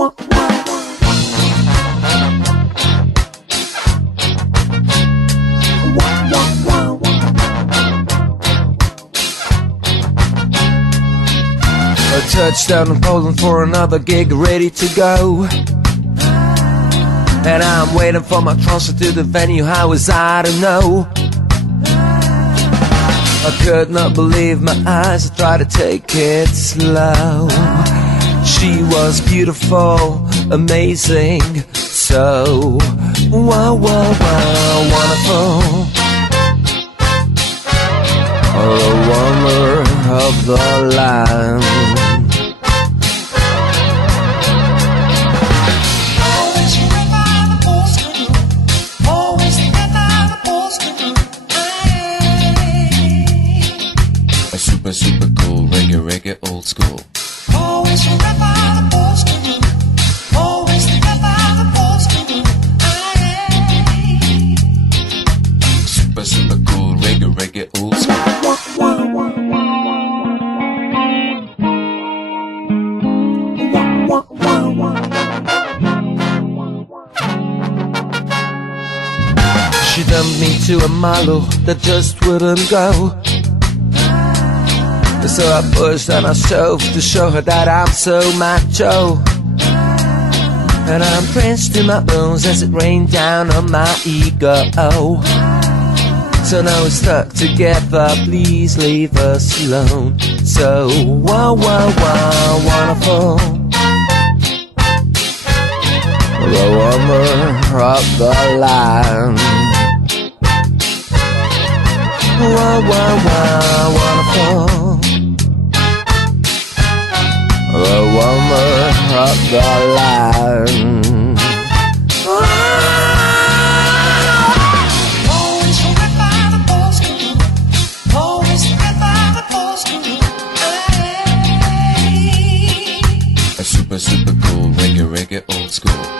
A touchdown in Poland for another gig, ready to go. And I'm waiting for my transfer to the venue. How was I to know? I could not believe my eyes. I tried to take it slow. She was beautiful, amazing, so wow, wow, wow, wonderful. A wonder of the land. Super cool, reggae, old school. Always remember the Polska route. Always remember the Polska route. Super cool, reggae, old school. She dumped me to a malo that just wouldn't go. So I pushed and I shoved to show her that I'm so macho. And I'm drenched to my bones as it rained down on my ego. So now we're stuck together, please leave us alone. So wow, wow, wow, wonderful. The wonder of the land. Wow, wow, wow, wonderful. The wonder of the land. Always remember the Polska route. Always remember the Polska route. A super cool, reggae, old school.